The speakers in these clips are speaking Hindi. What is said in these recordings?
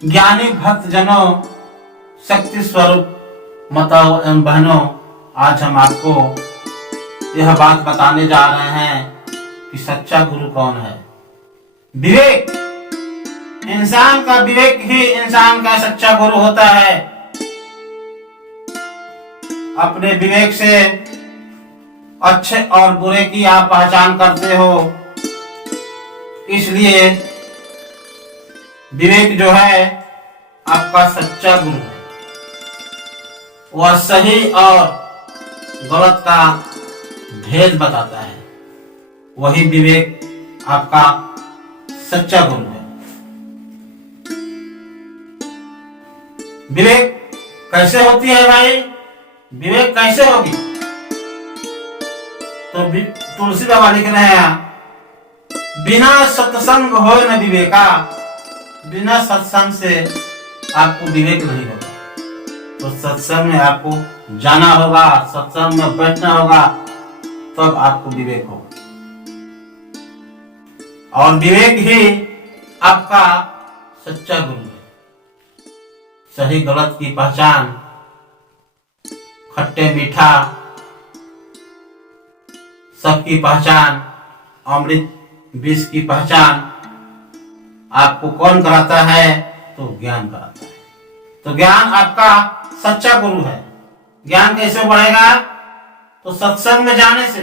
ज्ञानी भक्त जनों, शक्ति स्वरूप माताओं एवं बहनों, आज हम आपको यह बात बताने जा रहे हैं कि सच्चा गुरु कौन है। विवेक, इंसान का विवेक ही इंसान का सच्चा गुरु होता है। अपने विवेक से अच्छे और बुरे की आप पहचान करते हो, इसलिए विवेक जो है आपका सच्चा गुरु है। वह सही और गलत का भेद बताता है। वही विवेक आपका सच्चा गुरु है। विवेक कैसे होती है भाई? विवेक कैसे होगी? तो तुलसी बाबा लिख रहे हैं, बिना सत्संग हो न विवेका। बिना सत्संग से आपको विवेक नहीं होगा। तो सत्संग में आपको जाना होगा, सत्संग में बैठना होगा, तब आपको विवेक होगा। और विवेक ही आपका सच्चा गुरु है। सही गलत की पहचान, खट्टे मीठा सबकी पहचान, अमृत विष की पहचान आपको कौन कराता है? तो ज्ञान कराता है। तो ज्ञान आपका सच्चा गुरु है। ज्ञान कैसे बढ़ेगा? तो सत्संग में जाने से,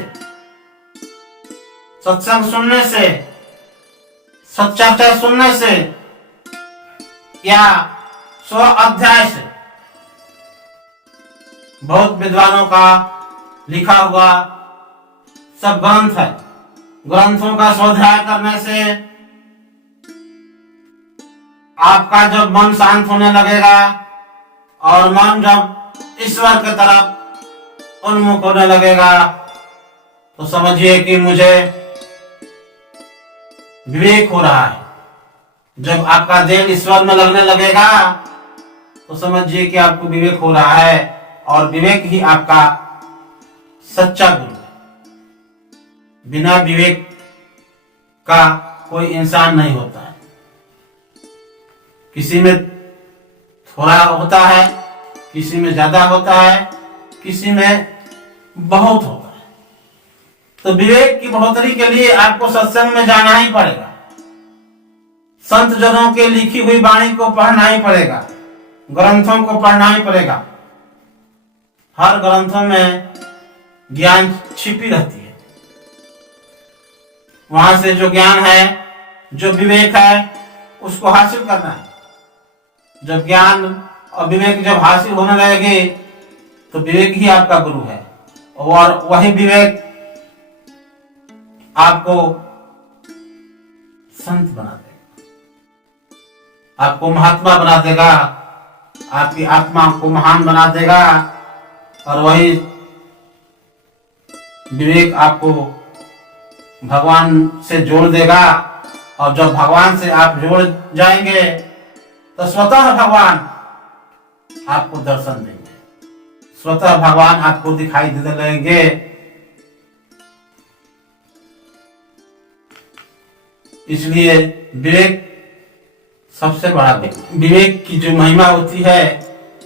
सत्संग सुनने से, सच्चाचा सुनने से, या 100 अध्याय से। बहुत विद्वानों का लिखा हुआ सब ग्रंथ है। ग्रंथों का स्वाध्याय करने से आपका जब मन शांत होने लगेगा और मन जब ईश्वर की तरफ उन्मुख होने लगेगा, तो समझिए कि मुझे विवेक हो रहा है। जब आपका ध्यान ईश्वर में लगने लगेगा तो समझिए कि आपको विवेक हो रहा है। और विवेक ही आपका सच्चा गुरु है। बिना विवेक का कोई इंसान नहीं होता है। किसी में थोड़ा होता है, किसी में ज्यादा होता है, किसी में बहुत होता है। तो विवेक की बढ़ोतरी के लिए आपको सत्संग में जाना ही पड़ेगा। संत जनों के लिखी हुई वाणी को पढ़ना ही पड़ेगा, ग्रंथों को पढ़ना ही पड़ेगा। हर ग्रंथों में ज्ञान छिपी रहती है। वहां से जो ज्ञान है, जो विवेक है, उसको हासिल करना है। जब ज्ञान और विवेक जब हासिल होने लगेगी तो विवेक ही आपका गुरु है। और वही विवेक आपको संत बना देगा, आपको महात्मा बना देगा, आपकी आत्मा को महान बना देगा। और वही विवेक आपको भगवान से जोड़ देगा। और जब भगवान से आप जोड़ जाएंगे तो स्वतः भगवान आपको दर्शन देंगे, स्वतः भगवान आपको दिखाई देने लगेंगे। इसलिए विवेक सबसे बड़ा विवेक की जो महिमा होती है,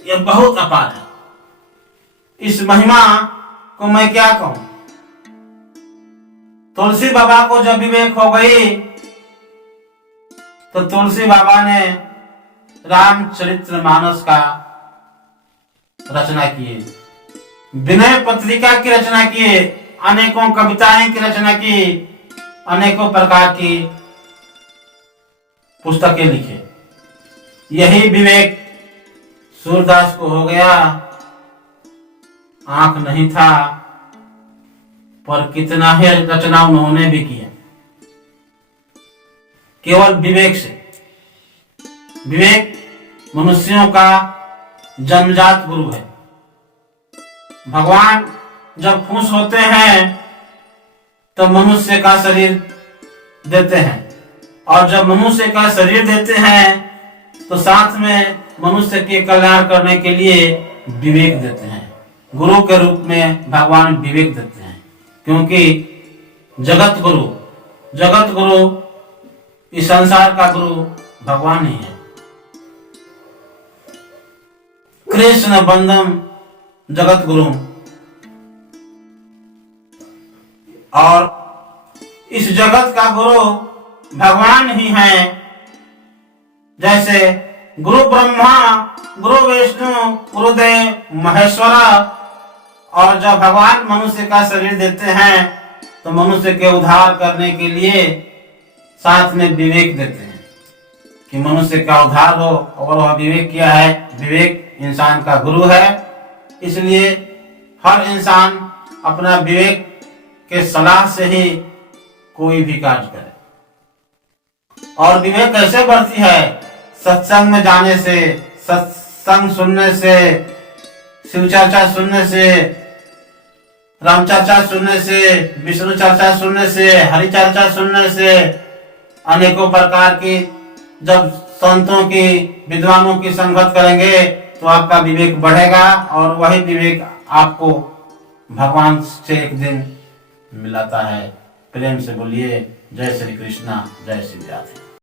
यह बहुत अपार है। इस महिमा को मैं क्या कहूं? तुलसी बाबा को जब विवेक हो गई तो तुलसी बाबा ने रामचरितमानस का रचना किए, विनय पत्रिका की रचना किए, अनेकों कविताएं की रचना की, अनेकों प्रकार की पुस्तकें लिखे। यही विवेक सूरदास को हो गया। आंख नहीं था पर कितना ही रचना उन्होंने भी किया, केवल विवेक से। विवेक मनुष्यों का जन्मजात गुरु है। भगवान जब खुश होते हैं तो मनुष्य का शरीर देते हैं, और जब मनुष्य का शरीर देते हैं तो साथ में मनुष्य के कल्याण करने के लिए विवेक देते हैं। गुरु के रूप में भगवान विवेक देते हैं, क्योंकि जगत गुरु, इस संसार का गुरु भगवान ही है। कृष्ण बंदम जगत गुरु। और इस जगत का गुरु भगवान ही हैं। जैसे गुरु ब्रह्मा, गुरु विष्णु, गुरुदेव महेश्वरा। और जब भगवान मनुष्य का शरीर देते हैं तो मनुष्य के उद्धार करने के लिए साथ में विवेक देते हैं कि मनुष्य का उद्धार हो। और वह विवेक क्या है? विवेक इंसान का गुरु है। इसलिए हर इंसान अपना विवेक के सलाह से ही कोई भी कार्य करे। और विवेक कैसे बढ़ती है? सत्संग में जाने से, सत्संग सुनने से, शिव चर्चा सुनने से, राम चर्चा सुनने से, विष्णु चर्चा सुनने से, हरि चर्चा सुनने से, अनेकों प्रकार की जब संतों की, विद्वानों की संगत करेंगे तो आपका विवेक बढ़ेगा। और वही विवेक आपको भगवान से एक दिन मिलाता है। प्रेम से बोलिए जय श्री कृष्णा, जय श्री राधे।